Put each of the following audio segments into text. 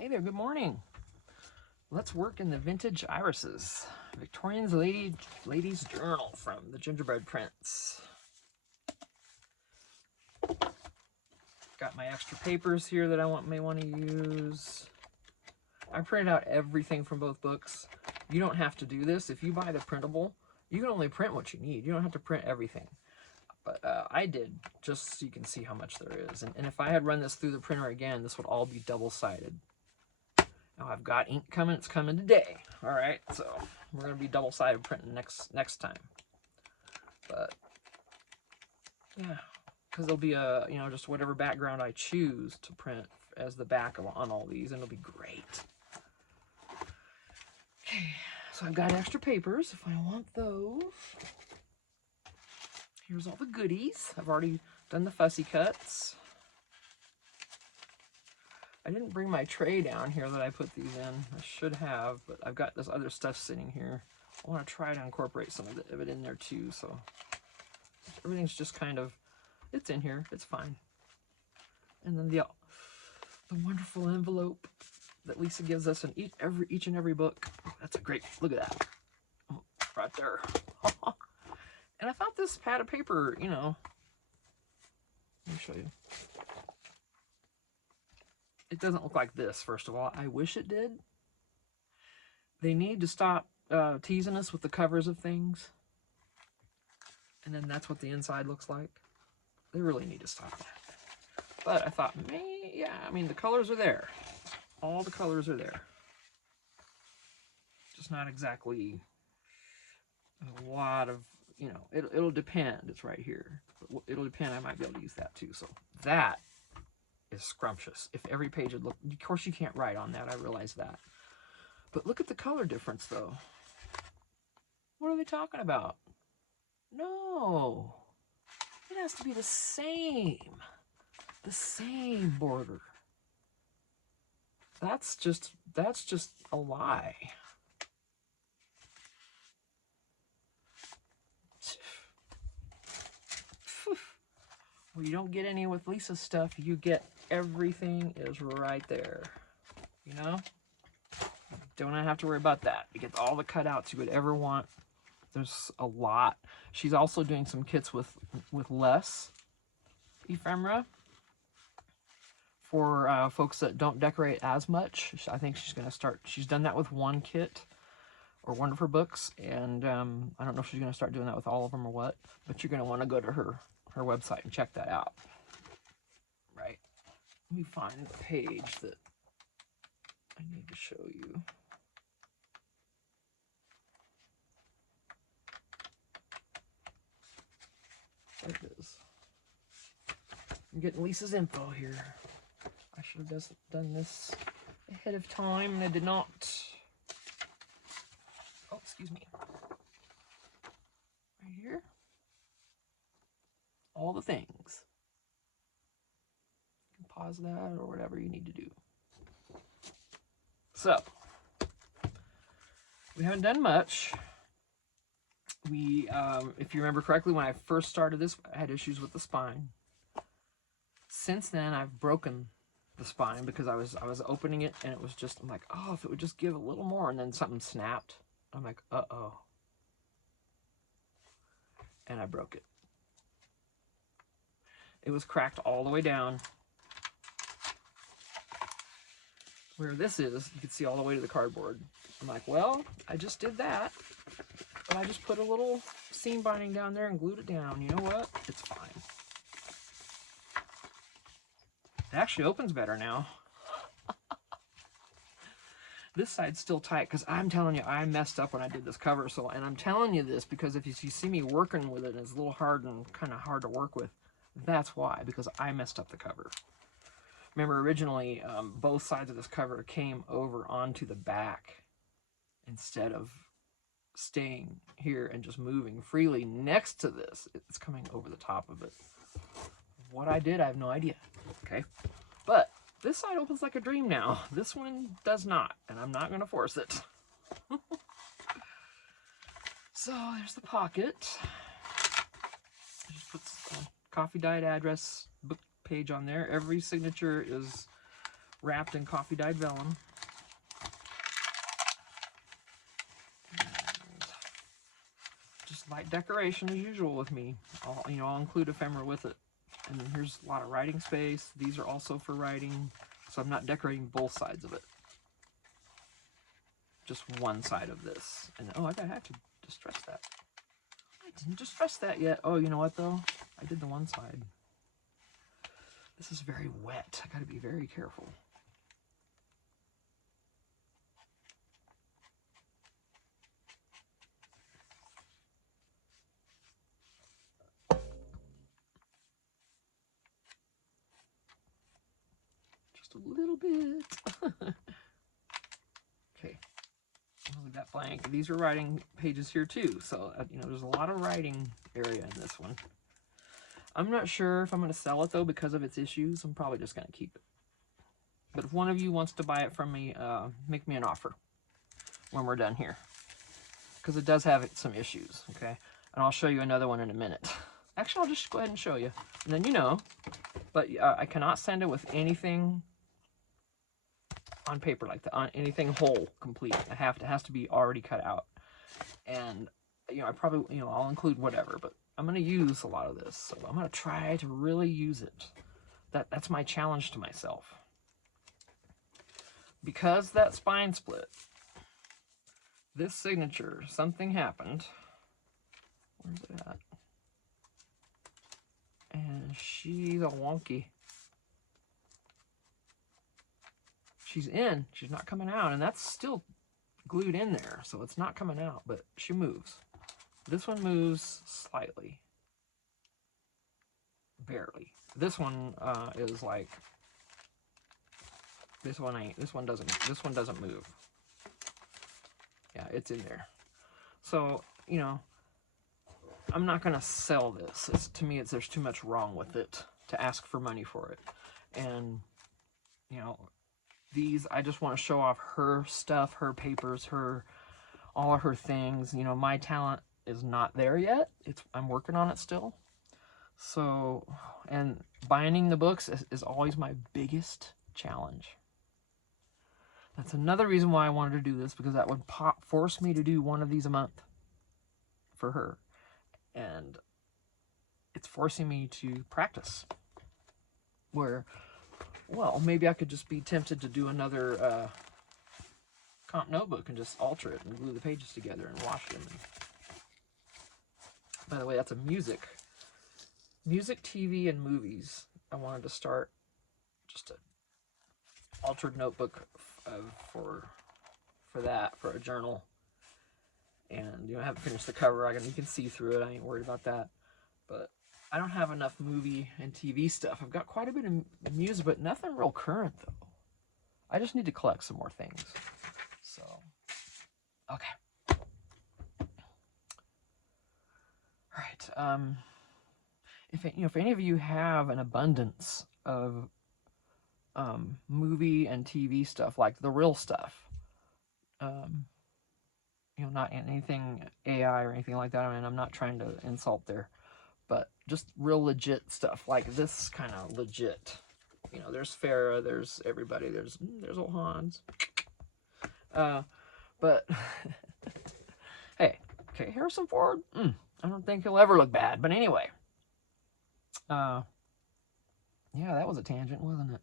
Hey there, good morning. Let's work in the vintage irises. Victorian's Ladies Journal from the Gingerbread Prince. Got my extra papers here that I may want to use. I printed out everything from both books. You don't have to do this. If you buy the printable, you can only print what you need. You don't have to print everything. But I did, just so you can see how much there is. And if I had run this through the printer again, this would all be double-sided. Now I've got ink coming, it's coming today. All right, so we're gonna be double-sided printing next time. But yeah, because there'll be a, just whatever background I choose to print as the back on all these, and it'll be great. Okay, so I've got extra papers if I want those. Here's all the goodies. I've already done the fussy cuts. I didn't bring my tray down here that I put these in. I should have, but I've got this other stuff sitting here. I want to try to incorporate some of it in there too, so everything's just kind of, it's in here, it's fine. And then the wonderful envelope that Lisa gives us in each and every book. That's a great, look at that, right there. And I thought this pad of paper, let me show you. It doesn't look like this, first of all. I wish it did. They need to stop teasing us with the covers of things. And then that's what the inside looks like. They really need to stop that. But I thought, yeah, I mean, the colors are there. All the colors are there. Just not exactly a lot of, it'll depend. It's right here. It'll depend. I might be able to use that too. So that is scrumptious. If every page would look, of course you can't write on that, I realize that. But look at the color difference though. What are they talking about? No, it has to be the same border. That's just a lie. Well, you don't get any with Lisa's stuff. You get everything is right there. Don't have to worry about that. You get all the cutouts you would ever want. There's a lot. She's also doing some kits with less ephemera for folks that don't decorate as much. I think she's going to start. She's done that with one kit or one of her books, and I don't know if she's going to start doing that with all of them or what. But you're going to want to go to her website and check that out. Right. Let me find the page that I need to show you. There it is. I'm getting Lisa's info here. I should have done this ahead of time, and I did not. Oh, excuse me. Right here. All the things. You can pause that or whatever you need to do. So, we haven't done much. We, if you remember correctly, when I first started this, I had issues with the spine. Since then, I've broken the spine because I was opening it and it was just, I'm like, oh, if it would just give a little more, and then something snapped. I'm like, uh-oh. And I broke it. It was cracked all the way down. Where this is, you can see all the way to the cardboard. I'm like, well, I just did that. But I just put a little seam binding down there and glued it down. You know what? It's fine. It actually opens better now. This side's still tight because I'm telling you, I messed up when I did this cover. So, and I'm telling you this because if you see me working with it, it's a little hard and kind of hard to work with. That's why, because I messed up the cover. Remember, originally, both sides of this cover came over onto the back instead of staying here and just moving freely next to this. It's coming over the top of it. What I did, I have no idea. Okay, but this side opens like a dream now. This one does not, and I'm not going to force it. So there's the pocket. I just put Coffee Diet address, book page on there. Every signature is wrapped in coffee dyed vellum. Just light decoration as usual with me. I'll include ephemera with it. And then here's a lot of writing space. These are also for writing, so I'm not decorating both sides of it. Just one side of this. And oh, I have to distress that. I didn't distress that yet. Oh, you know what though? I did the one side. This is very wet. I gotta be very careful. Just a little bit. Okay. I'll leave that blank. These are writing pages here too, so there's a lot of writing area in this one. I'm not sure if I'm going to sell it though because of its issues. I'm probably just going to keep it. But if one of you wants to buy it from me, make me an offer when we're done here, because it does have some issues. Okay, and I'll show you another one in a minute. Actually, I'll just go ahead and show you, and then you know. But I cannot send it with anything on paper like that, on anything whole, complete. It has to be already cut out. And I probably I'll include whatever, but I'm going to use a lot of this, so I'm going to try to really use it. That's my challenge to myself. Because that spine split, this signature, something happened. Where's it at? And she's a wonky. She's in, she's not coming out, and that's still glued in there, so it's not coming out, but she moves. This one moves slightly. Barely. This one is like, this one doesn't move. Yeah, it's in there. So, I'm not gonna sell this. To me, there's too much wrong with it to ask for money for it. And, these, I just want to show off her stuff, her papers, all of her things. My talent is not there yet. I'm working on it still. So, and binding the books is always my biggest challenge. That's another reason why I wanted to do this, because that would force me to do one of these a month for her. And it's forcing me to practice. Where, well, maybe I could just be tempted to do another comp notebook and just alter it and glue the pages together and wash them. By the way, that's a music, TV, and movies. I wanted to start just an altered notebook for a journal. And I haven't finished the cover. You can see through it. I ain't worried about that. But I don't have enough movie and TV stuff. I've got quite a bit of music, but nothing real current though. I just need to collect some more things. So, okay. All right. If any of you have an abundance of movie and TV stuff, like the real stuff, not anything AI or anything like that. I mean, I'm not trying to insult there, but just real legit stuff, like this kind of legit. There's Farah, there's everybody, there's old Hans. But hey, okay, Harrison Ford. I don't think he'll ever look bad. But anyway, yeah, that was a tangent, wasn't it?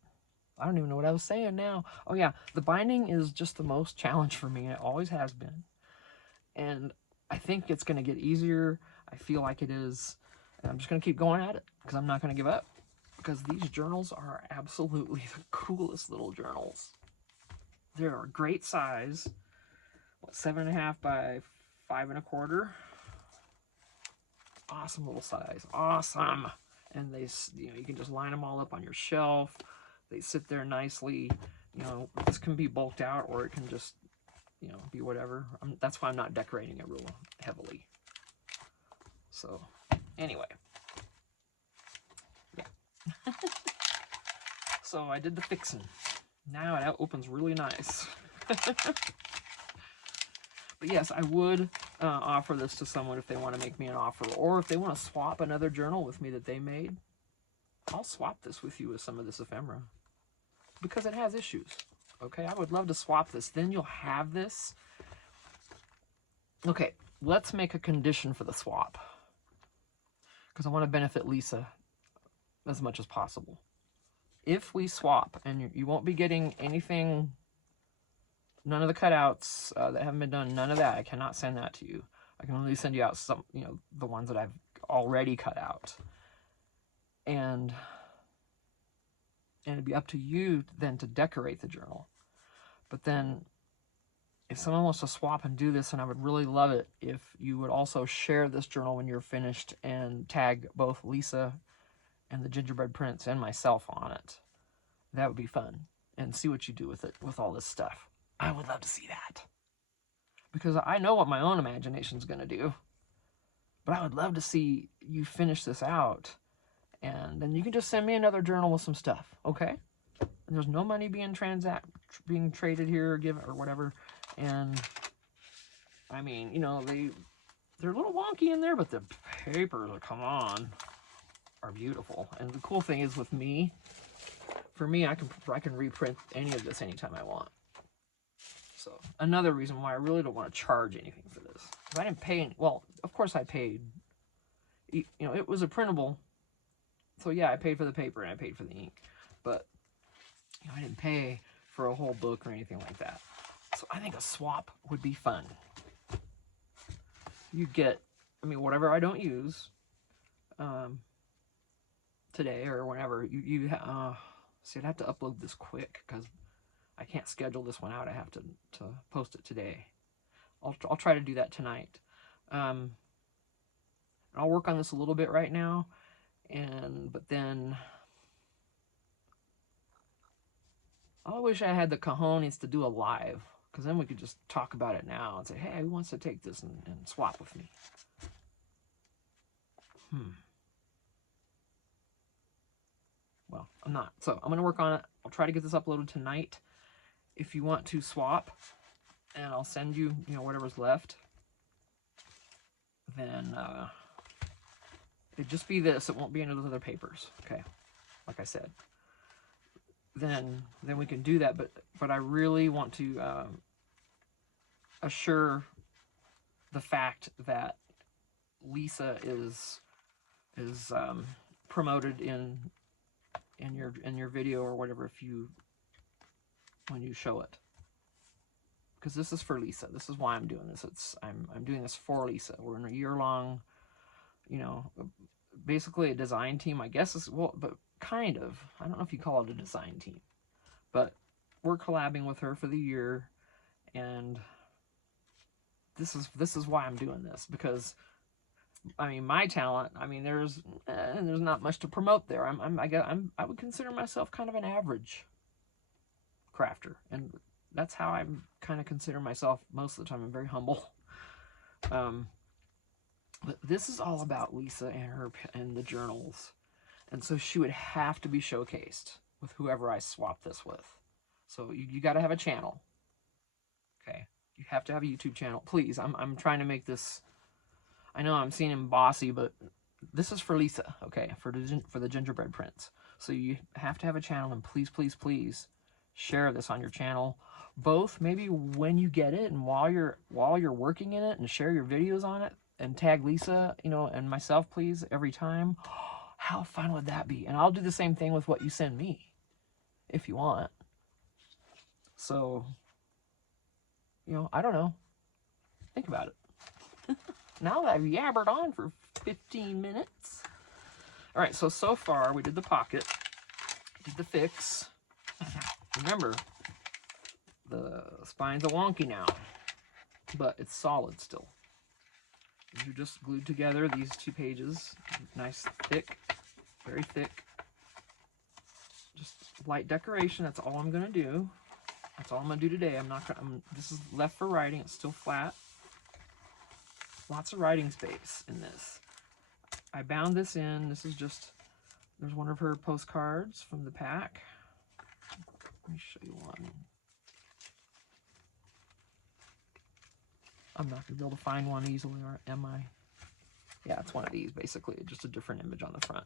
I don't even know what I was saying now. Oh yeah, the binding is just the most challenge for me. It always has been. And I think it's going to get easier. I feel like it is. And I'm just going to keep going at it, because I'm not going to give up. Because these journals are absolutely the coolest little journals. They're a great size. 7.5 by 5 1/4. Awesome little size. Awesome. And they, you can just line them all up on your shelf. They sit there nicely. This can be bulked out, or it can just, be whatever. That's why I'm not decorating it real heavily. So, anyway. Yeah. So I did the fixing. Now it opens really nice. But yes, I would offer this to someone if they want to make me an offer, or if they want to swap another journal with me that they made. I'll swap this with you with some of this ephemera. because it has issues. Okay, I would love to swap this. Then you'll have this. Okay, let's make a condition for the swap, because I want to benefit Lisa as much as possible. If we swap, and you won't be getting anything, none of the cutouts that haven't been done, none of that. I cannot send that to you. I can only send you out some, you know, the ones that I've already cut out. And it'd be up to you then to decorate the journal. But then if someone wants to swap and do this, and I would really love it if you would also share this journal when you're finished and tag both Lisa and the Gingerbread Prince and myself on it. That would be fun. And see what you do with it, with all this stuff. I would love to see that. Because I know what my own imagination is going to do. But I would love to see you finish this out. And then you can just send me another journal with some stuff, okay? And there's no money being traded here or given or whatever. And I mean, you know, they're a little wonky in there, but the papers are, come on, are beautiful. And the cool thing is with me, for me, I can reprint any of this anytime I want. So another reason why I really don't want to charge anything for this. Because I didn't pay any, well, of course I paid. You know, it was a printable. So yeah, I paid for the paper and I paid for the ink. But you know, I didn't pay for a whole book or anything like that. So I think a swap would be fun. You get, I mean, whatever I don't use today or whenever, see, I'd have to upload this quick because I can't schedule this one out. I have to post it today. I'll try to do that tonight. I'll work on this a little bit right now, but then I wish I had the cojones to do a live, because then we could just talk about it now and say, hey, who wants to take this and swap with me? Well, I'm not. So I'm going to work on it. I'll try to get this uploaded tonight. If you want to swap, and I'll send you, you know, whatever's left, then it'd just be this. It won't be any of those other papers. Okay, like I said. Then we can do that. But I really want to assure the fact that Lisa is promoted in your video or whatever when you show it, because this is for Lisa. This is why I'm doing this. I'm doing this for Lisa. We're in a year-long, you know, basically a design team, I guess. But kind of. I don't know if you call it a design team, but we're collabing with her for the year, and this is why I'm doing this, because I mean, my talent, I mean, there's not much to promote there. I would consider myself kind of an average crafter, and that's how I kind of consider myself most of the time. I'm very humble. But this is all about Lisa and the journals, and so she would have to be showcased with whoever I swap this with. So you got to have a channel. Okay, you have to have a YouTube channel, please. I'm trying to make this. I know I'm seeming bossy, but this is for Lisa, okay, for the Gingerbread Prince. So you have to have a channel, and please, please, please share this on your channel. Both maybe when you get it and while you're working in it, and share your videos on it and tag Lisa, you know, and myself, please, every time. How fun would that be? And I'll do the same thing with what you send me if you want. So, you know, I don't know. Think about it. Now that I've yabbered on for 15 minutes. All right, so far we did the pocket, did the fix. Remember, the spines are wonky now, but it's solid still. These are just glued together, these two pages. Nice, thick, very thick. Just light decoration, that's all I'm gonna do. That's all I'm gonna do today. This is left for writing, it's still flat. Lots of writing space in this. I bound this in. This is just, there's one of her postcards from the pack. Let me show you one. I'm not going to be able to find one easily, or am I? Yeah, it's one of these, basically. Just a different image on the front.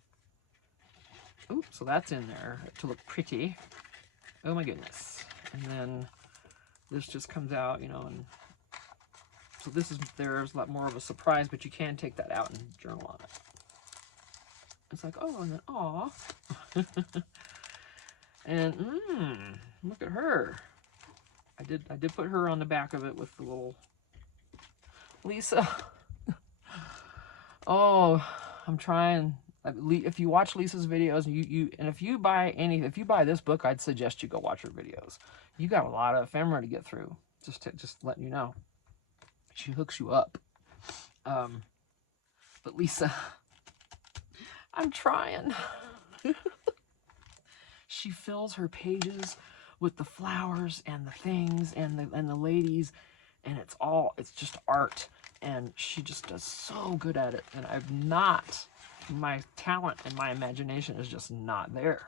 Oops, so that's in there to look pretty. Oh my goodness. And then this just comes out, you know, and so there's a lot more of a surprise, but you can take that out and journal on it. It's like, oh, and then, aw. And, look at her. I did put her on the back of it with the little Lisa. Oh, I'm trying. If you watch Lisa's videos, and if you buy this book, I'd suggest you go watch her videos. You got a lot of ephemera to get through. Just letting you know. She hooks you up. But Lisa, I'm trying. She fills her pages with the flowers and the things and the ladies, and it's just art, and she just does so good at it. And my talent and my imagination is just not there.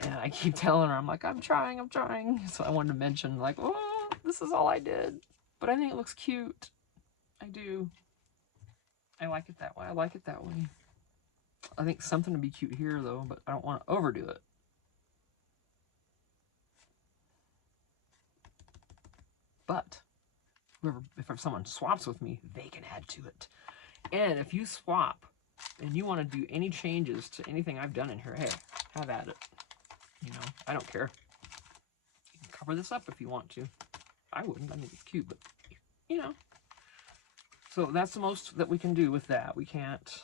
And I keep telling her, I'm like, I'm trying. So I wanted to mention, like, oh, this is all I did, but I think it looks cute. I do. I like it that way. I think something to be cute here though, but I don't want to overdo it. But if someone swaps with me, they can add to it. And if you swap and you want to do any changes to anything I've done in here, hey, have at it. You know, I don't care. You can cover this up if you want to. I wouldn't. I think it's cute, but you know. So that's the most that we can do with that. We can't.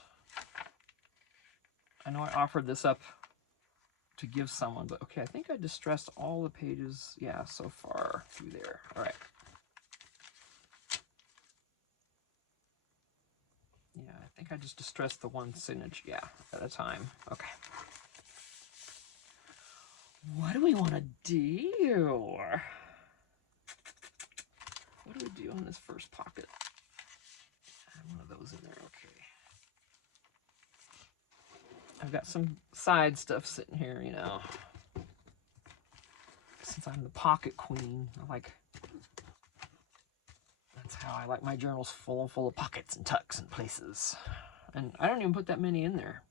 I know I offered this up to give someone, but okay, I think I distressed all the pages, yeah, so far through there. All right. Yeah, I think I just distressed the one signature, yeah, at a time. Okay. What do we want to do? What do we do on this first pocket? One of those in there, okay. I've got some side stuff sitting here, you know. Since I'm the pocket queen, that's how I like my journals, full of pockets and tucks and places. And I don't even put that many in there.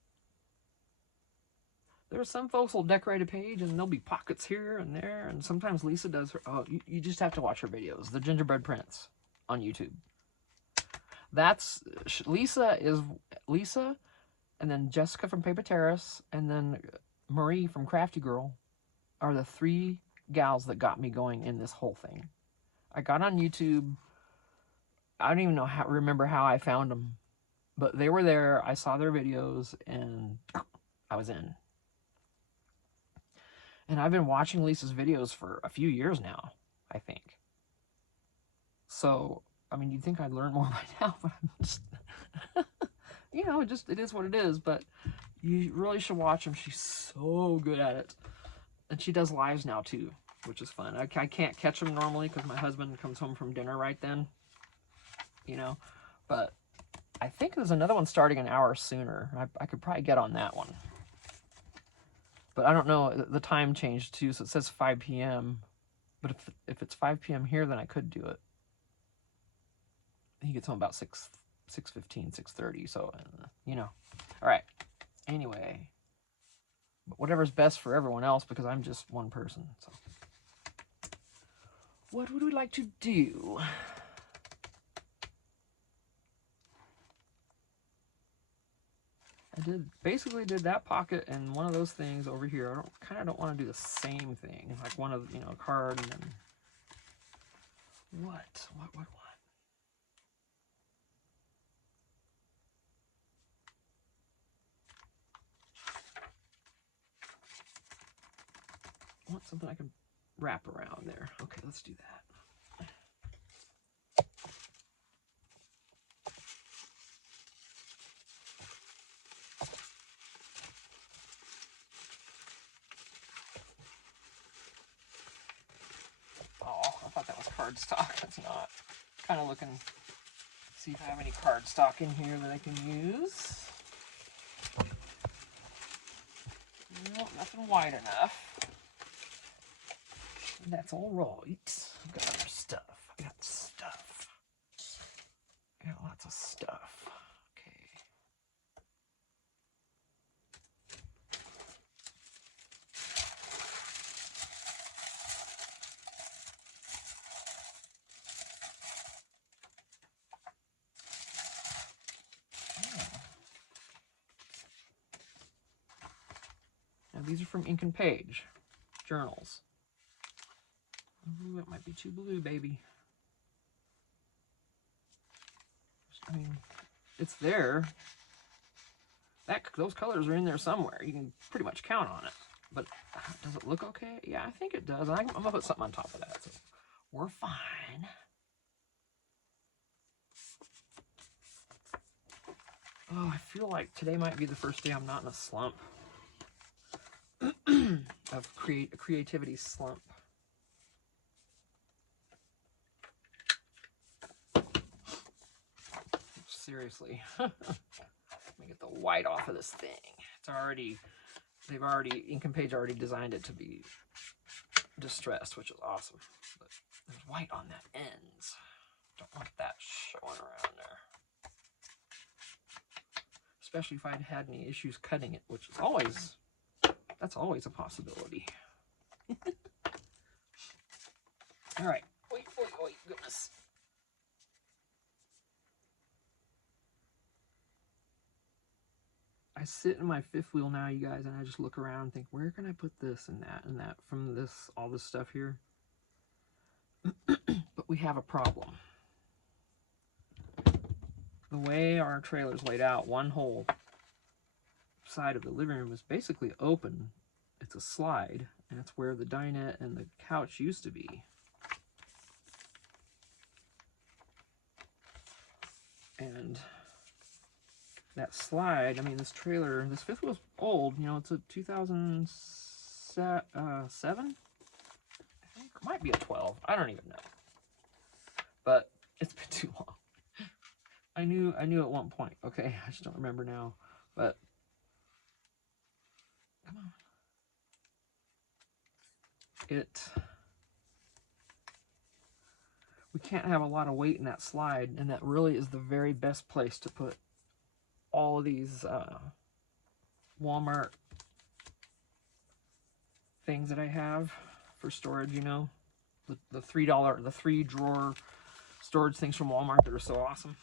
There are some folks will decorate a page and there'll be pockets here and there, and sometimes Lisa does her, you just have to watch her videos, the Gingerbread Prince on YouTube. That's, Lisa, and then Jessica from Paper Terrace, and then Marie from Crafty Girl are the three gals that got me going in this whole thing. I got on YouTube. I don't even remember how I found them, but they were there. I saw their videos and I was in. And I've been watching Lisa's videos for a few years now, I think. So, I mean, you'd think I'd learn more by now, but I'm just, you know, it is what it is, but you really should watch them. She's so good at it. And she does lives now too, which is fun. I can't catch them normally because my husband comes home from dinner right then, you know, but I think there's another one starting an hour sooner. I could probably get on that one. But I don't know, the time changed too, so it says 5 p.m. But if it's 5 p.m. here, then I could do it. He gets home about 6:15, 6:30, so, you know. All right, anyway. But whatever's best for everyone else, because I'm just one person, so. What would we like to do? I basically did that pocket and one of those things over here. I kind of don't want to do the same thing, like one of, you know, a card and then what? I want something I can wrap around there. Okay, let's do that. Oh, I thought that was cardstock. That's not. Kind of looking, see if I have any cardstock in here that I can use. Nope, nothing wide enough. That's all right. I've got other stuff. I got stuff. I got lots of stuff. Okay. these are from Ink and Page journals. Ooh, it might be too blue, baby. I mean, it's there. Those colors are in there somewhere. You can pretty much count on it. But does it look okay? Yeah, I think it does. I'm gonna put something on top of that, so we're fine. Oh, I feel like today might be the first day I'm not in a slump. Of creativity slump. Seriously. Let me get the white off of this thing. It's already, Ink and Page already designed it to be distressed, which is awesome. But there's white on that ends. Don't want that showing around there. Especially if I'd had any issues cutting it, which is always, that's always a possibility. All right. Wait, goodness. I sit in my fifth wheel now, you guys, and I just look around and think, where can I put this and that from this, all this stuff here? But we have a problem. The way our trailer's laid out, one whole side of the living room is basically open. It's a slide, and it's where the dinette and the couch used to be. And that slide, I mean, this trailer, this fifth wheel's old, you know, it's a 2007, I think, might be a 12, I don't even know. But it's been too long. I knew at one point, okay, I just don't remember now, but come on. We can't have a lot of weight in that slide, and that really is the very best place to put all of these Walmart things that I have for storage, you know, the $3, the 3-drawer storage things from Walmart that are so awesome.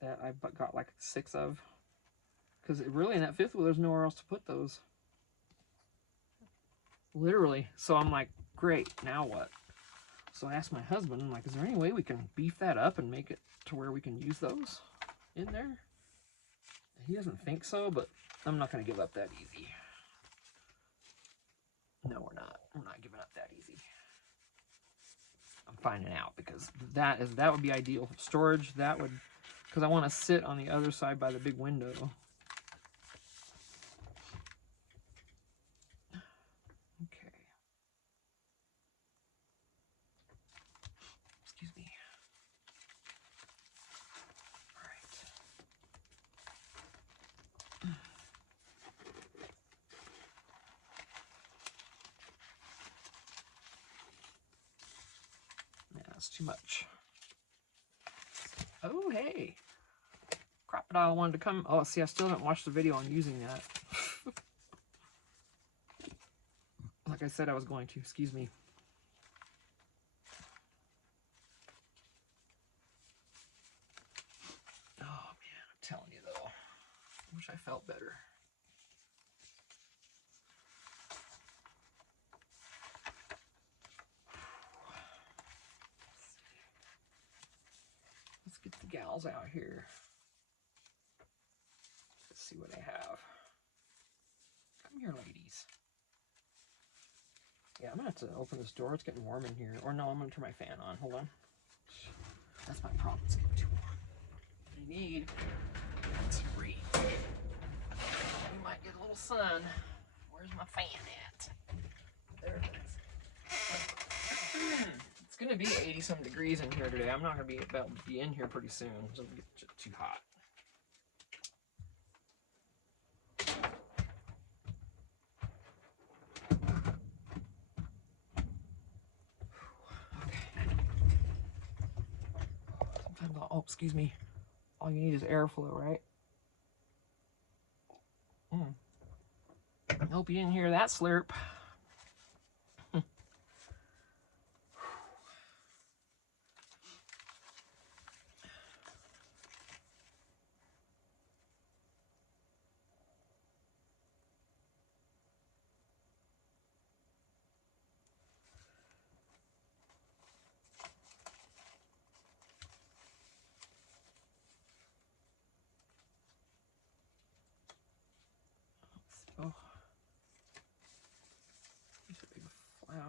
That I got like 6 of, because really in that fifth wheel there's nowhere else to put those, literally. So I'm like, great, now what? So I asked my husband, I'm like, is there any way we can beef that up and make it to where we can use those in there? He doesn't think so, but I'm not going to give up that easy. No, we're not. We're not giving up that easy. I'm finding out, because that would be ideal storage. That would, because I want to sit on the other side by the big window. Okay. Excuse me. All right. Yeah, that's too much. Oh, hey. Crocodile wanted to come. Oh, see, I still haven't watched the video on using that. Like I said I was going to. Excuse me. Oh, man, I'm telling you, though. I wish I felt better. Let's get the gals out here. Let's see what I have. Come here, ladies. Yeah, I'm going to have to open this door. It's getting warm in here. Or no, I'm going to turn my fan on. Hold on. That's my problem. It's getting too warm. What I need is free. We might get a little sun. Where's my fan at? There it is. It's going to be 80-some degrees in here today. I'm not going to be able to be in here pretty soon. It'll get too hot. Oh, excuse me. All you need is airflow, right? I hope you didn't hear that slurp.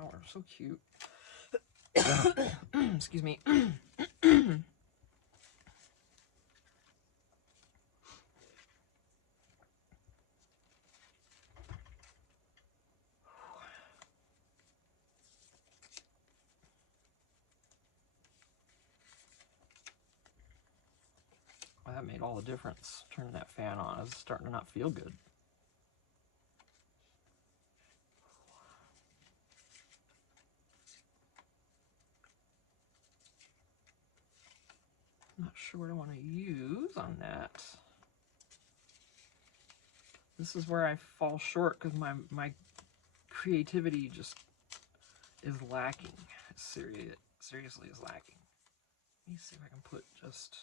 flower, so cute. Excuse me. Well, that made all the difference. Turning that fan on, I was starting to not feel good. I'm not sure what I want to use on that. This is where I fall short because my creativity just is lacking. Seriously is lacking. Let me see if I can put just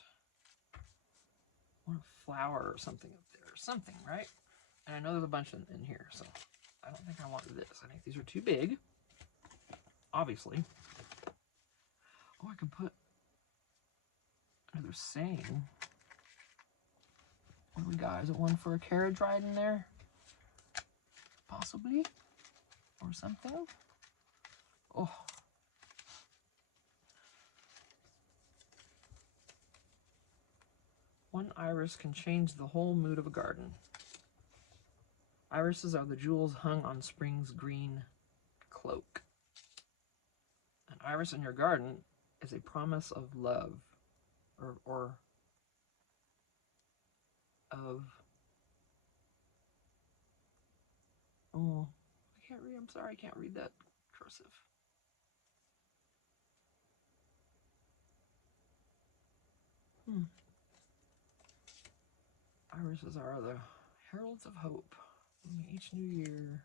one flower or something up there. Something, right? And I know there's a bunch in here, so I don't think I want this. I think these are too big, obviously. Oh, I can put another saying. What do we got? Is it one for a carriage ride in there? Possibly? Or something? Oh. One iris can change the whole mood of a garden. Irises are the jewels hung on spring's green cloak. An iris in your garden is a promise of love, or of, oh, I can't read, I'm sorry, I can't read that cursive. Irises are the heralds of hope. Each new year.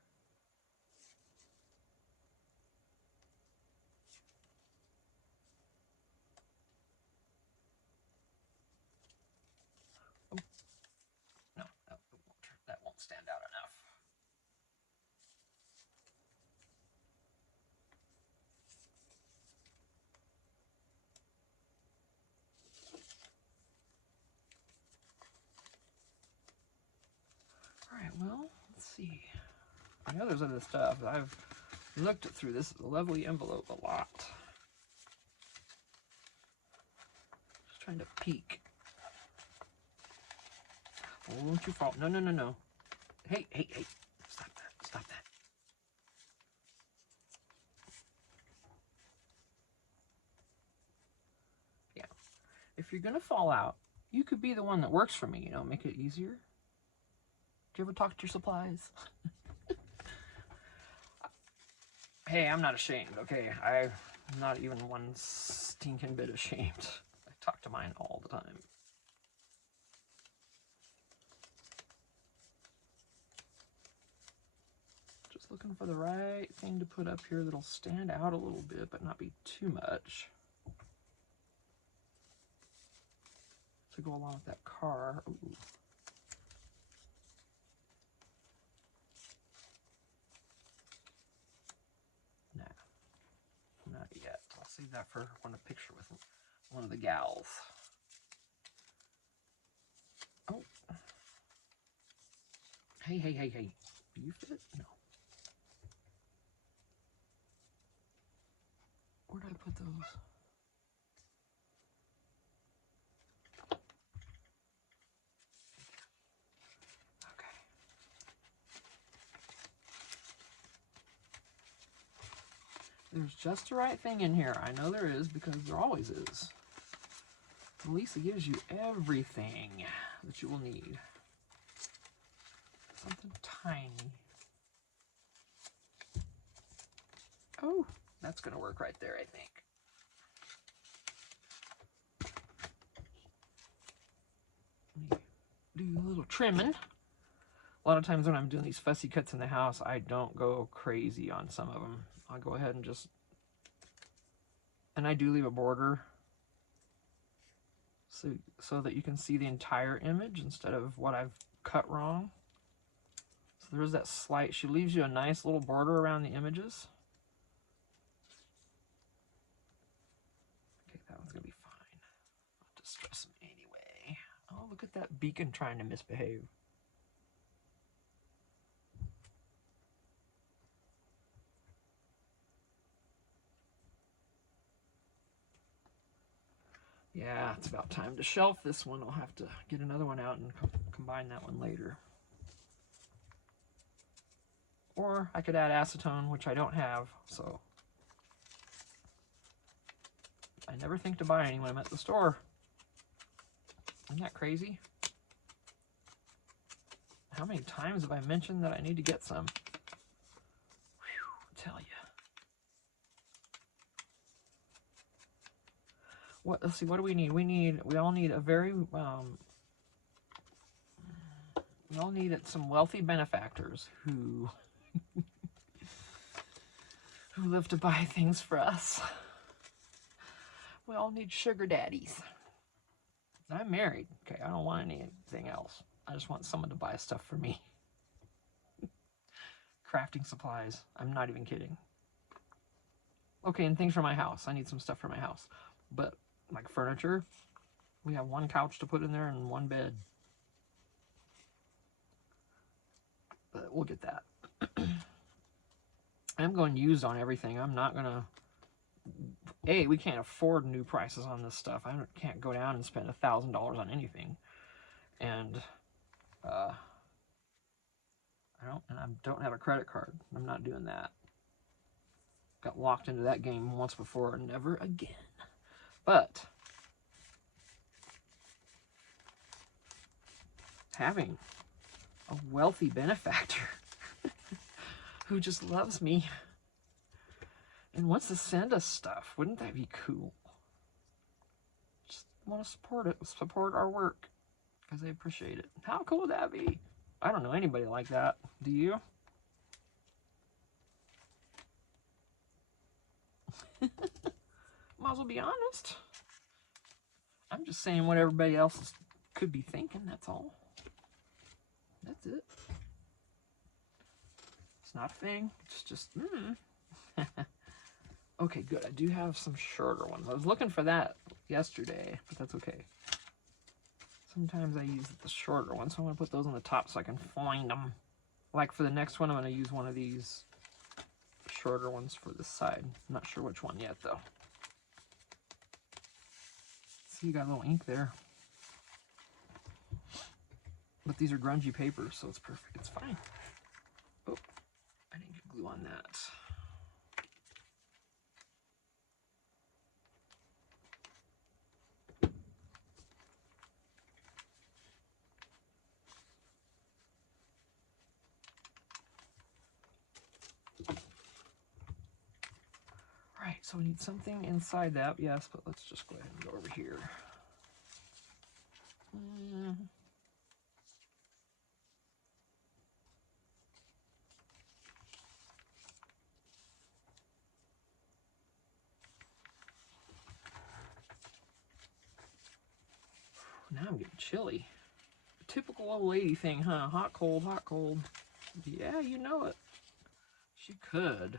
Oh, no, that won't stand out enough. All right, well, let's see. I know there's other stuff. I've looked through this lovely envelope a lot. Just trying to peek. Oh, won't you fall? No, no, no, no. Hey, hey, hey. Stop that. Stop that. Yeah. If you're going to fall out, you could be the one that works for me, you know, make it easier. Do you ever talk to your supplies? Hey, I'm not ashamed, okay? I'm not even one stinking bit ashamed. I talk to mine all the time. Just looking for the right thing to put up here that'll stand out a little bit, but not be too much. To go along with that car. Ooh. Nah, not yet. I'll save that for when I picture with one of the gals. Oh. Hey, hey, hey, hey. Do you fit? No. Where did I put those? Okay. There's just the right thing in here. I know there is because there always is. Lisa gives you everything that you will need. Something tiny. Oh, that's going to work right there, I think. Do a little trimming. A lot of times when I'm doing these fussy cuts in the house, I don't go crazy on some of them. I'll go ahead and just, and I do leave a border so that you can see the entire image instead of what I've cut wrong. So there's that slight, she leaves you a nice little border around the images. Okay, that one's gonna be fine. Not to stress them anyway. Oh, look at that beacon trying to misbehave. Yeah, it's about time to shelf this one. I'll have to get another one out and combine that one later. Or I could add acetone, which I don't have, so I never think to buy any when I'm at the store. Isn't that crazy? How many times have I mentioned that I need to get some? Whew, I'll tell you. Let's see, what do we need? We all need a very, we all need some wealthy benefactors who live to buy things for us. We all need sugar daddies. I'm married. Okay, I don't want anything else. I just want someone to buy stuff for me. Crafting supplies. I'm not even kidding. Okay, and things for my house. I need some stuff for my house. But like furniture, we have one couch to put in there and one bed. But we'll get that. I'm going used on everything. I'm not going to... we can't afford new prices on this stuff. I can't go down and spend $1,000 on anything. And I don't have a credit card. I'm not doing that. Got locked into that game once before, never again. But having a wealthy benefactor who just loves me and wants to send us stuff, wouldn't that be cool? Just want to support our work because they appreciate it. How cool would that be? I don't know anybody like that. Do you? Might as well be honest. I'm just saying what everybody else could be thinking, that's all. That's it. It's not a thing. It's just, Okay, good. I do have some shorter ones. I was looking for that yesterday, but that's okay. Sometimes I use the shorter ones, so I'm going to put those on the top so I can find them. Like for the next one, I'm going to use one of these shorter ones for the side. I'm not sure which one yet, though. See, you got a little ink there. But these are grungy papers, so it's perfect. It's fine. Oh, I didn't get glue on that. Right, so we need something inside that, yes, but let's just go ahead and go over here. Now I'm getting chilly. Typical old lady thing, huh? Hot, cold, hot, cold. Yeah, you know it. She could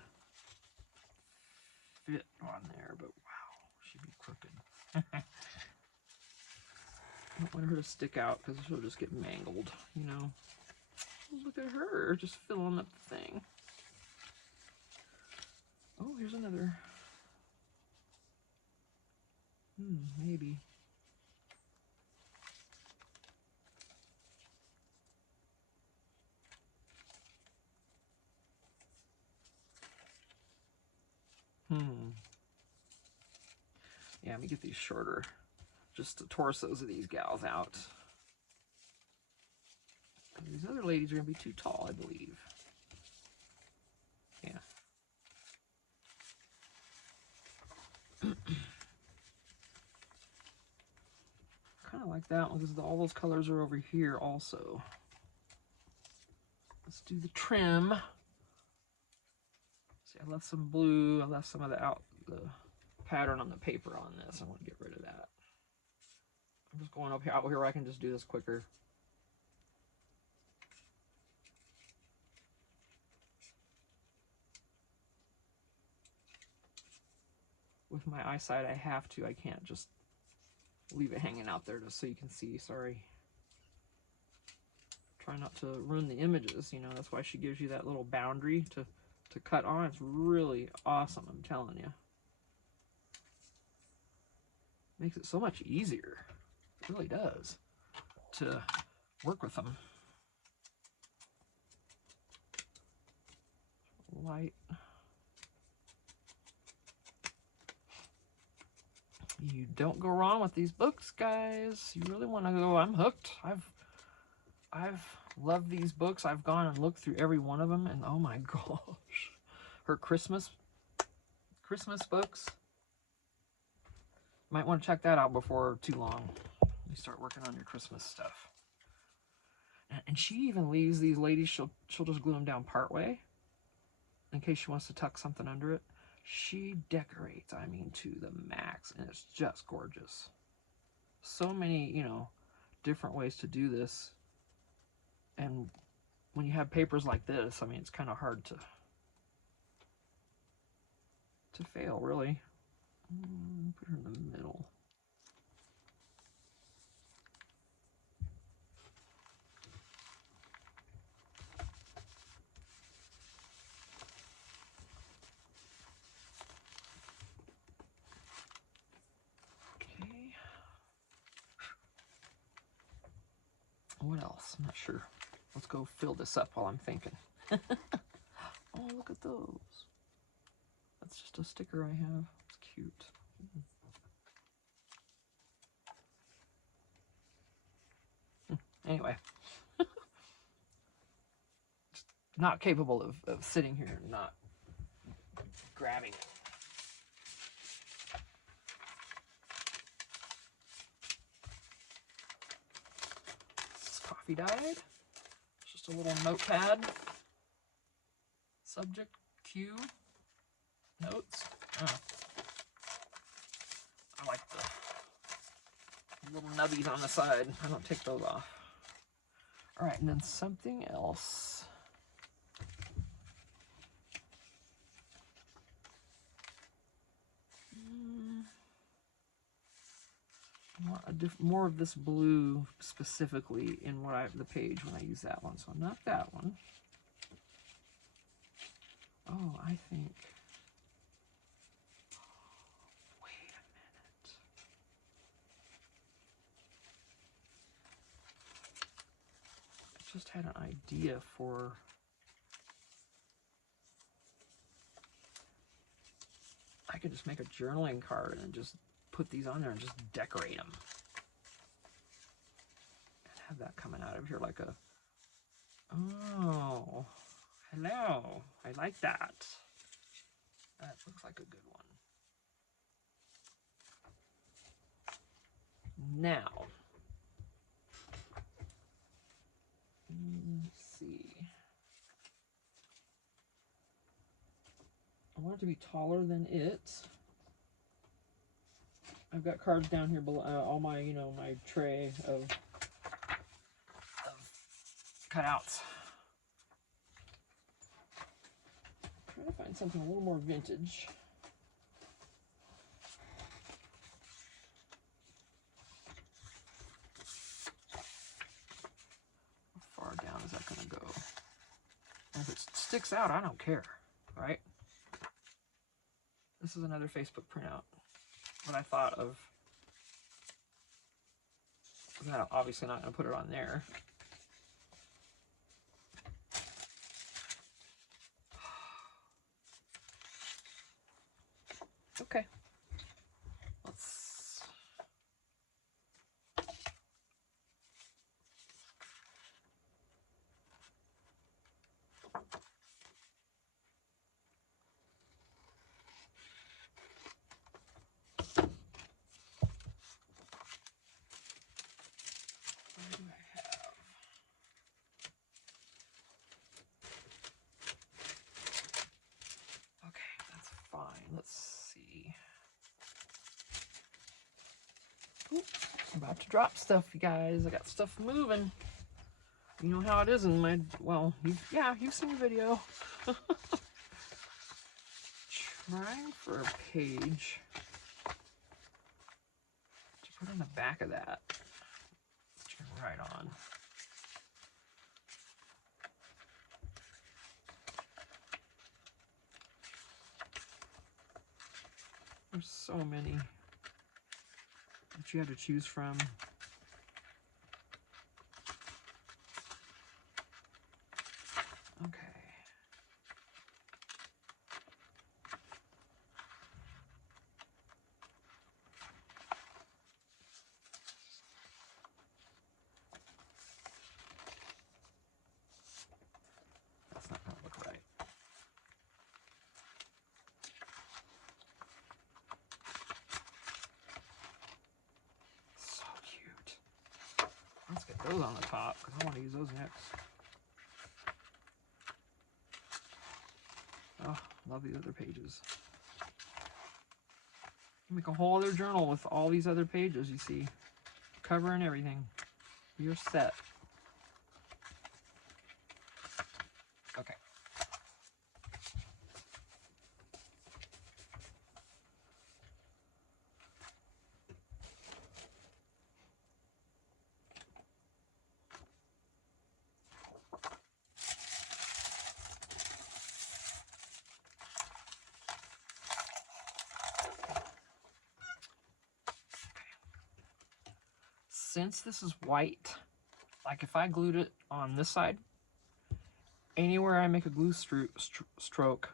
fit on there, but wow, she'd be crooked. I don't want her to stick out because she'll just get mangled, you know. Look at her, just filling up the thing. Oh, here's another. Maybe. Yeah, let me get these shorter. Just the torsos of these gals out. These other ladies are going to be too tall, I believe. Yeah. Kind of like that one because all those colors are over here also. Let's do the trim. See, I left some blue. I left some of the pattern on the paper on this. I want to get rid of that. I'm just going out here where I can just do this quicker. With my eyesight, I have to. I can't just leave it hanging out there just so you can see. Sorry. Try not to ruin the images, you know. That's why she gives you that little boundary to cut on. It's really awesome, I'm telling you. Makes it so much easier. It really does to work with them. Light. You don't go wrong with these books, guys. You really want to go. I'm hooked. I've loved these books. I've gone and looked through every one of them, and oh my gosh, her Christmas books. Might want to check that out before too long. You start working on your Christmas stuff. And she even leaves these ladies. She'll just glue them down part way in case she wants to tuck something under it. She decorates, I mean, to the max, and it's just gorgeous. So many, you know, different ways to do this. And when you have papers like this, I mean, it's kind of hard to fail, really. Put her in the middle. Okay. What else? I'm not sure. Let's go fill this up while I'm thinking. Oh, look at those. That's just a sticker I have. It's cute. Anyway. Not capable of sitting here and not grabbing it. This coffee dyed. It's just a little notepad. Subject, Q, notes. Oh. I like the little nubbies on the side. I don't take those off. All right, and then something else. I want more of this blue specifically in the page when I use that one. So not that one. Oh, I think. Wait a minute. I just had an idea for. I could just make a journaling card and just put these on there and just decorate them. And have that coming out of here like a, oh, hello. I like that. That looks like a good one. Now, let's see. I want it to be taller than it. I've got cards down here below, all my, you know, my tray of cutouts. Trying to find something a little more vintage. How far down is that going to go? And if it sticks out, I don't care, right? This is another Facebook printout. What I thought of. I'm obviously not going to put it on there. Okay. Let's. What do I have? Okay, that's fine. Let's see. Ooh, I'm about to drop stuff, you guys. I got stuff moving. You know how it is in my, well, you've seen the video. Trying for a page to put on the back of that. Turn right on. There's so many. what you have to choose from. Okay. That's not gonna look right. So cute. Let's get those on the top because I want to use those next. Oh, love these other pages. Make a whole other journal with all these other pages, you see. Cover and everything. You're set. Okay. Since this is white, like if I glued it on this side, anywhere I make a glue stroke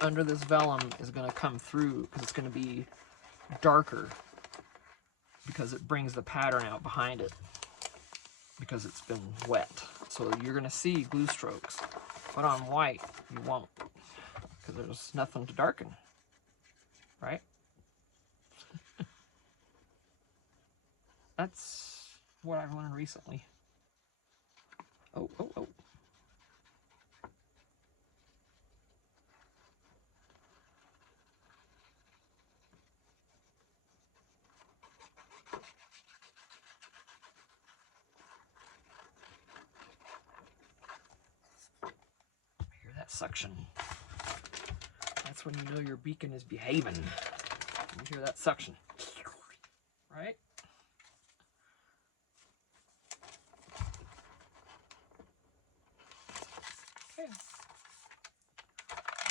under this vellum is going to come through because it's going to be darker because it brings the pattern out behind it because it's been wet. So you're going to see glue strokes, but on white you won't because there's nothing to darken, right? That's what I've learned recently. Oh, oh, oh. Hear that suction? That's when you know your beacon is behaving. You hear that suction, right? Okay.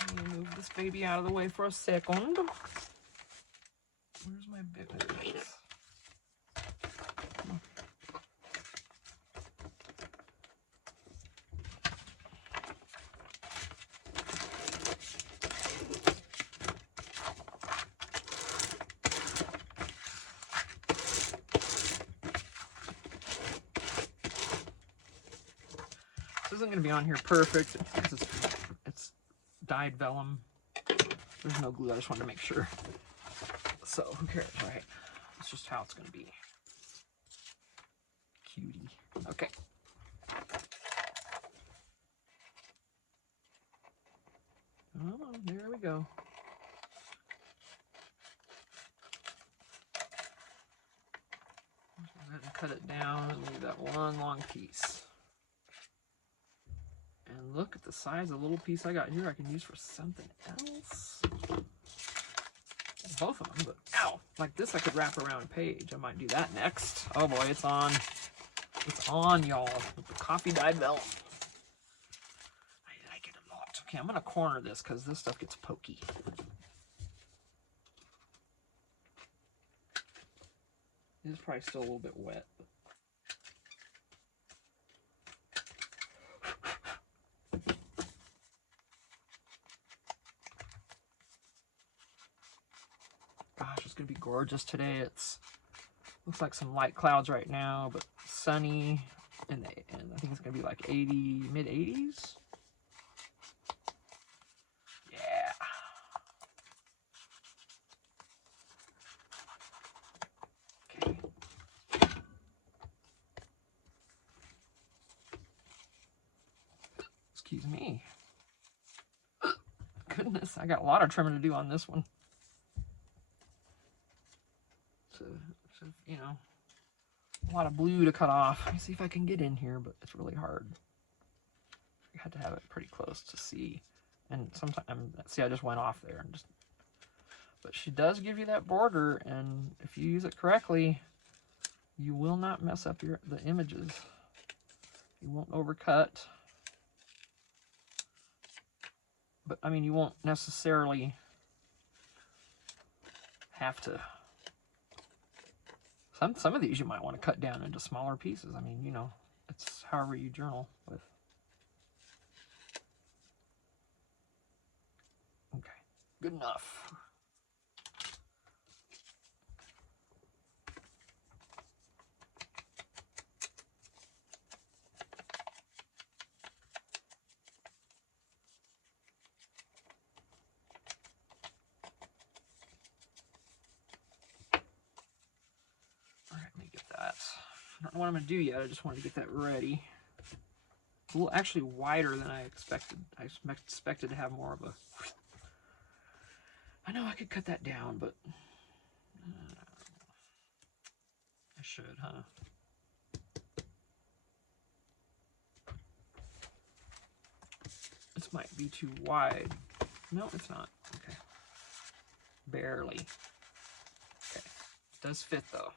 Let me move this baby out of the way for a second. Where's my bit? This isn't going to be on here perfect because it's dyed vellum. There's no glue. I just wanted to make sure. So who cares, right? It's just how it's going to be. Cutie. Okay. Oh, there we go. Go ahead and cut it down and leave that one long piece. And look at the size of the little piece I got here I can use for something else. Both of them, but ow, like this I could wrap around a page. I might do that next. Oh boy, it's on. It's on, y'all, with the coffee dyed vellum. I like it a lot. Okay, I'm gonna corner this because this stuff gets pokey. It is probably still a little bit wet. Gosh, it's gonna be gorgeous today. It's looks like some light clouds right now, but sunny, and I think it's gonna be like 80, mid 80s. Yeah. Okay. Excuse me. Goodness, I got a lot of trimming to do on this one. So you know, a lot of blue to cut off. Let me see if I can get in here, but it's really hard. You had to have it pretty close to see. And sometimes, see, I just went off there and just. But she does give you that border, and if you use it correctly, you will not mess up the images. You won't overcut. But I mean, you won't necessarily have to Some of these you might want to cut down into smaller pieces. I mean, you know, it's however you journal with. Okay, good enough. All right, let me get that. I don't know what I'm going to do yet. I just wanted to get that ready. It's a little actually wider than I expected. I expected to have more of a... I know I could cut that down, but... I should, huh? This might be too wide. No, it's not. Okay. Barely. Okay. It does fit, though.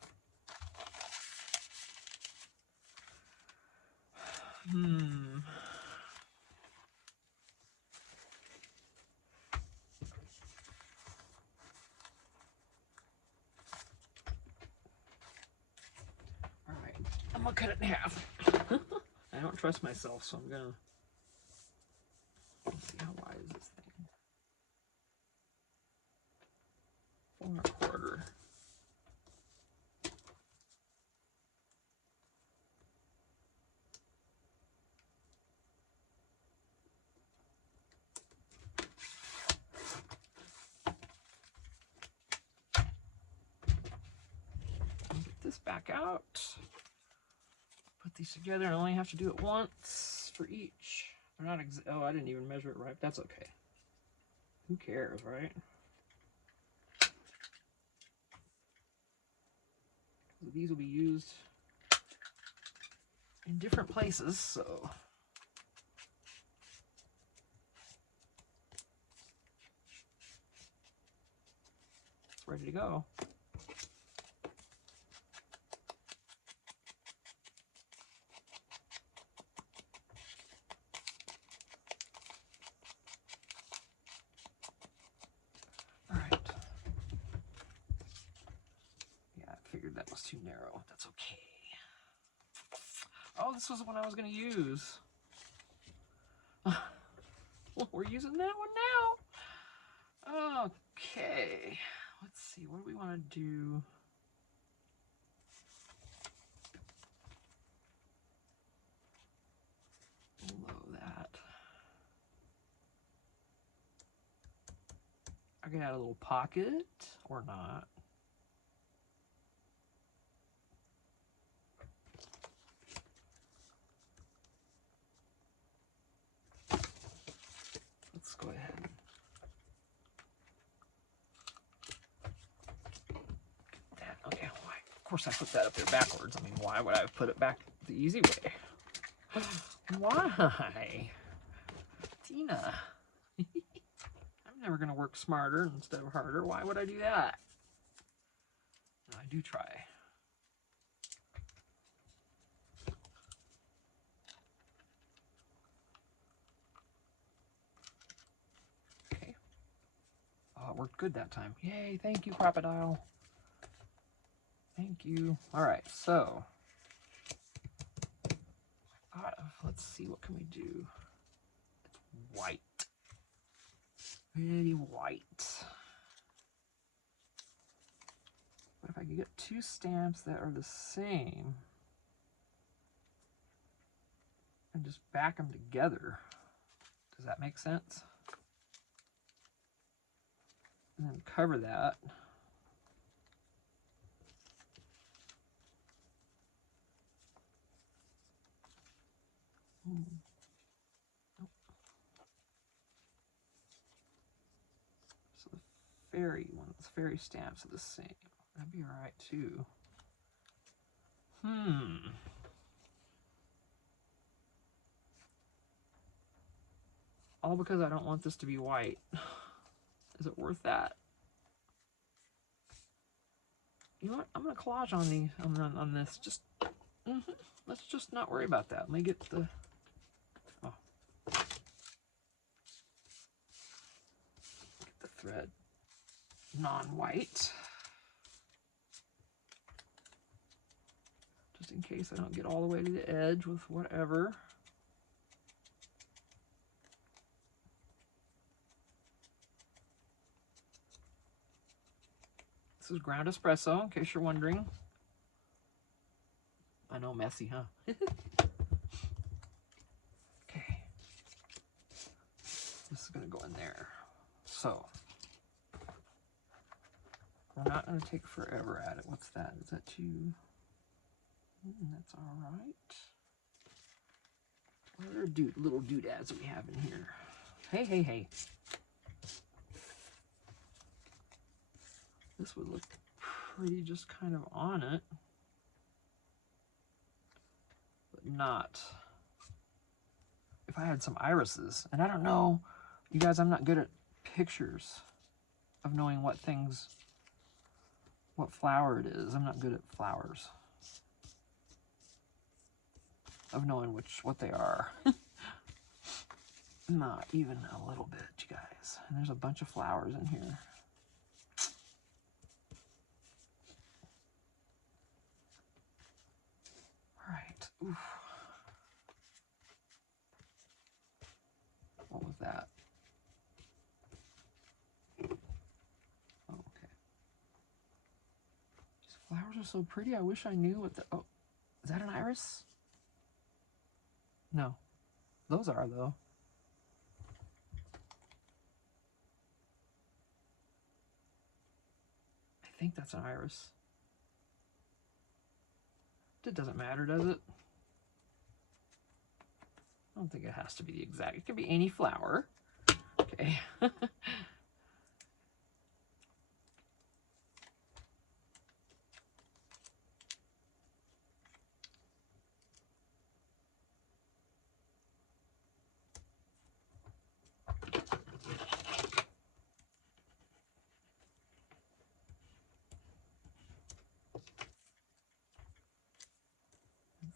Alright, I'm gonna cut it in half. I don't trust myself, so I'm gonna... Let's see, how wide is this thing? 4 1/4. Get this back out. Put these together. I only have to do it once for each. They're not oh, I didn't even measure it right. That's okay. Who cares, right? These will be used in different places, so... Ready to go. All right. Yeah, I figured that was too narrow. That's okay. Oh, this was the one I was going to use. Well, we're using that one now. Okay. Let's see. What do we want to do? Below that. I can add a little pocket or not. Let's go ahead. That, okay, why? Of course I put that up there backwards. I mean, why would I have put it back the easy way? Why? Tina. I'm never going to work smarter instead of harder. Why would I do that? No, I do try. Okay. Oh, it worked good that time. Yay, thank you, Crocodile. Thank you. All right, so let's see, what can we do? It's white. Really white. But if I could get 2 stamps that are the same and just back them together, does that make sense? And then cover that. Nope. So the fairy ones, fairy stamps are the same. That'd be all right too. All because I don't want this to be white. Is it worth that? You know what? I'm gonna collage on these on this. Just let's just not worry about that. Let me get the thread non-white. just in case I don't get all the way to the edge with whatever. This is ground espresso, in case you're wondering. I know, messy, huh? Okay. This is going to go in there. So, we're not going to take forever at it. What's that? Is that too... that's all right. What are little doodads we have in here? Hey, hey, hey. This would look pretty just kind of on it. But not. If I had some irises, and I don't know, you guys, I'm not good at pictures of knowing what things, what flower it is. I'm not good at flowers. Of knowing what they are. Not even a little bit, you guys. And there's a bunch of flowers in here. All right. Oof. What was that? Oh, okay. These flowers are so pretty. I wish I knew what the... Oh, is that an iris? No. Those are, though. I think that's an iris. It doesn't matter, does it? I don't think it has to be the exact. It can be any flower. Okay.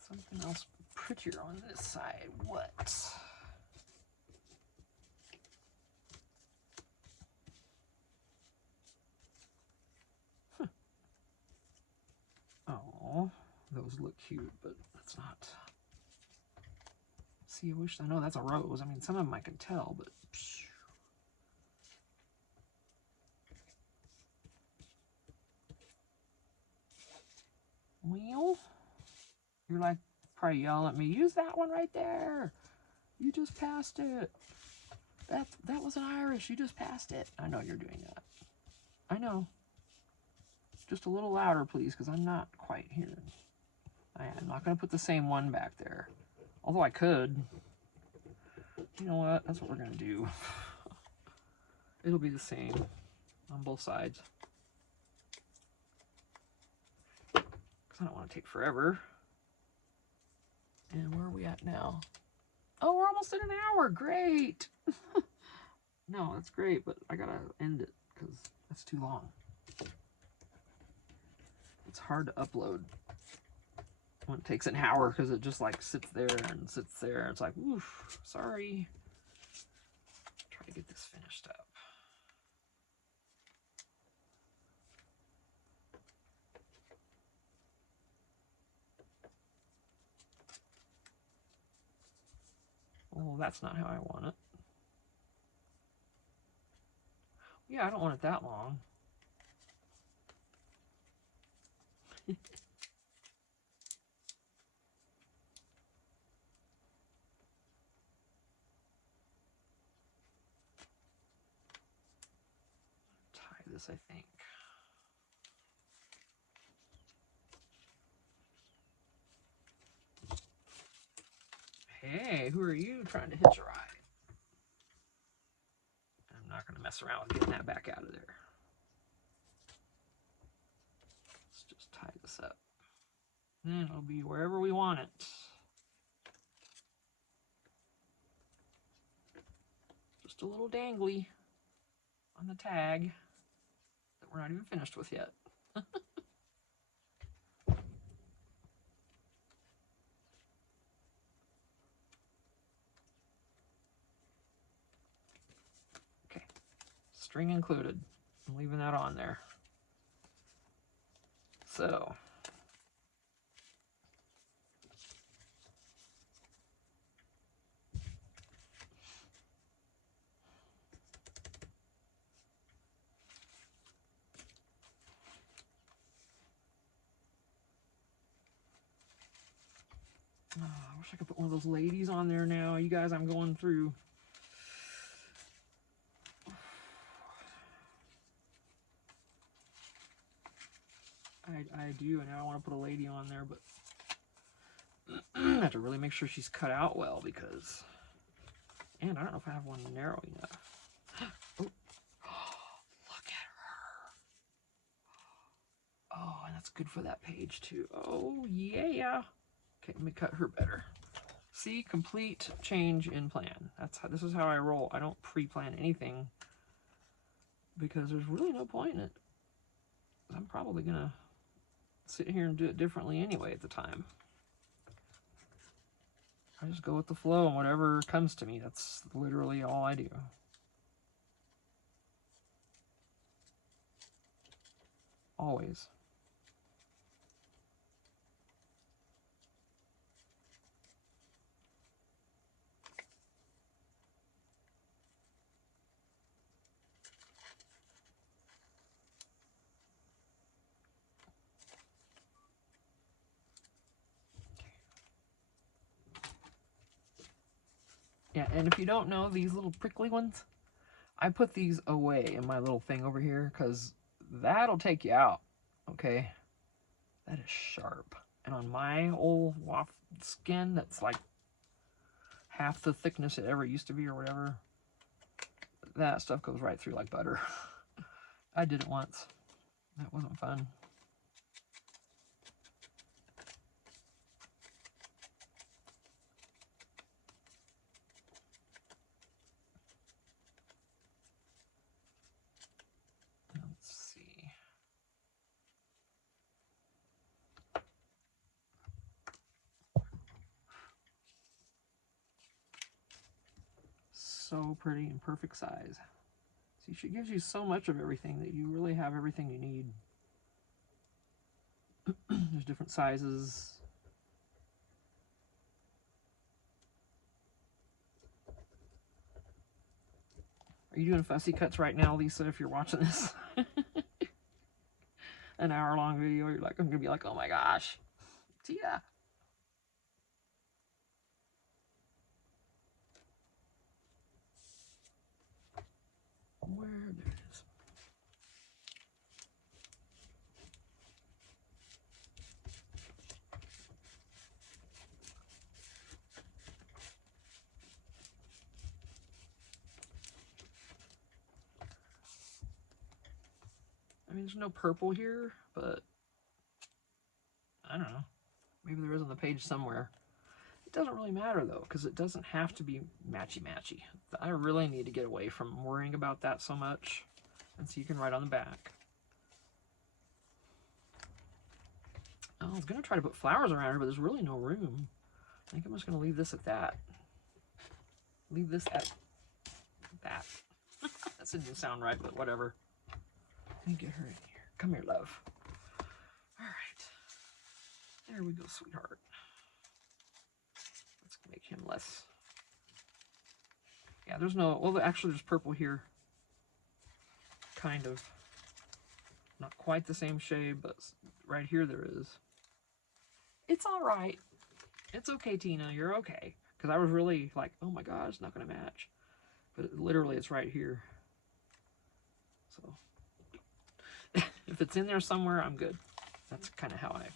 Something else prettier on this side. What? Huh. Oh, those look cute, but that's not. See, I wish I know that's a rose. I mean, some of them I can tell, but. Well, you're like probably yelling at me. Use that one right there. You just passed it. That was an iris. You just passed it. I know you're doing that. I know. Just a little louder, please, because I'm not quite hearing. I'm not going to put the same one back there. Although I could. You know what? That's what we're going to do. It'll be the same on both sides. Because I don't want to take forever. And where are we at now? Oh, we're almost at an hour. Great. No, that's great, but I got to end it because that's too long. It's hard to upload when it takes an hour because it just like sits there and sits there. It's like, oof, sorry. Try to get this finished up. Oh, that's not how I want it. Yeah, I don't want it that long. Tie this, I think. Hey, who are you trying to hitch a ride? I'm not going to mess around with getting that back out of there. Let's just tie this up. And it'll be wherever we want it. Just a little dangly on the tag that we're not even finished with yet. Okay, string included. I'm leaving that on there. So, I could put one of those ladies on there now. You guys, I'm going through. I do, and now I want to put a lady on there, but I have to really make sure she's cut out well because, and I don't know if I have one narrow enough. Oh, look at her. Oh, and that's good for that page too. Oh, yeah. Okay, let me cut her better. See, complete change in plan. This is how I roll. I don't pre-plan anything because there's really no point in it. I'm probably gonna sit here and do it differently anyway at the time. I just go with the flow and whatever comes to me. That's literally all I do. Always. Yeah, and if you don't know, these little prickly ones, I put these away in my little thing over here because that'll take you out, okay? That is sharp. And on my old waft skin that's like half the thickness it ever used to be or whatever, that stuff goes right through like butter. I did it once. That wasn't fun. Let's see. So pretty and perfect size. See, she gives you so much of everything that you really have everything you need. There's different sizes. Are you doing fussy cuts right now, Lisa, if you're watching this? An hour-long video, you're like, I'm going to be like, oh my gosh, Tia. Where there it is. I mean, there's no purple here, but I don't know. Maybe there is on the page somewhere. It doesn't really matter though, because it doesn't have to be matchy-matchy. I really need to get away from worrying about that so much. And so you can write on the back. Oh, I was going to try to put flowers around her, but there's really no room. I think I'm just going to leave this at that. Leave this at that. That didn't sound right, but whatever. Let me get her in here. Come here, love. All right. There we go, sweetheart. Let's make him less. Yeah, there's no, well, actually there's purple here. Kind of. Not quite the same shade, but right here there is. It's all right. It's okay, Tina. You're okay. Because I was really like, oh my God, it's not going to match. But literally, it's right here. So, if it's in there somewhere, I'm good. That's kind of how I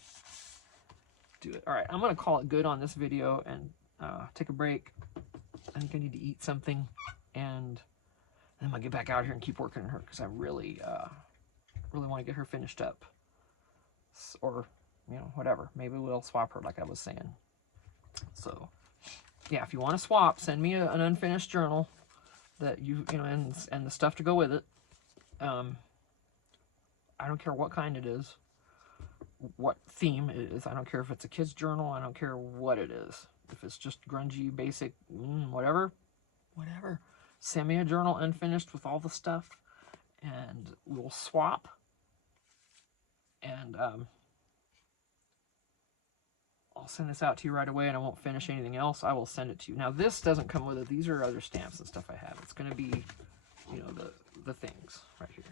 do it. All right, I'm going to call it good on this video and take a break. I think I need to eat something. And then I'm going to get back out here and keep working on her because I really, really want to get her finished up. Or, you know, whatever. Maybe we'll swap her like I was saying. So, yeah, if you want to swap, send me an unfinished journal that you know, and the stuff to go with it. I don't care what kind it is, what theme it is. I don't care if it's a kid's journal. I don't care what it is. If it's just grungy, basic, whatever. Send me a journal unfinished with all the stuff, and we'll swap. And I'll send this out to you right away, and I won't finish anything else. I will send it to you. Now, this doesn't come with it. These are other stamps and stuff I have. It's going to be, you know, the things right here.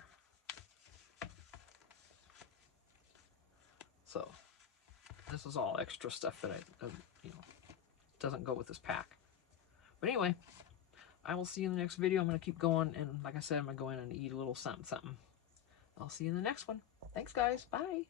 So, this is all extra stuff that I, you know, doesn't go with this pack. But anyway, I will see you in the next video. I'm going to keep going, and like I said, I'm going to go in and eat a little something. I'll see you in the next one. Thanks, guys. Bye.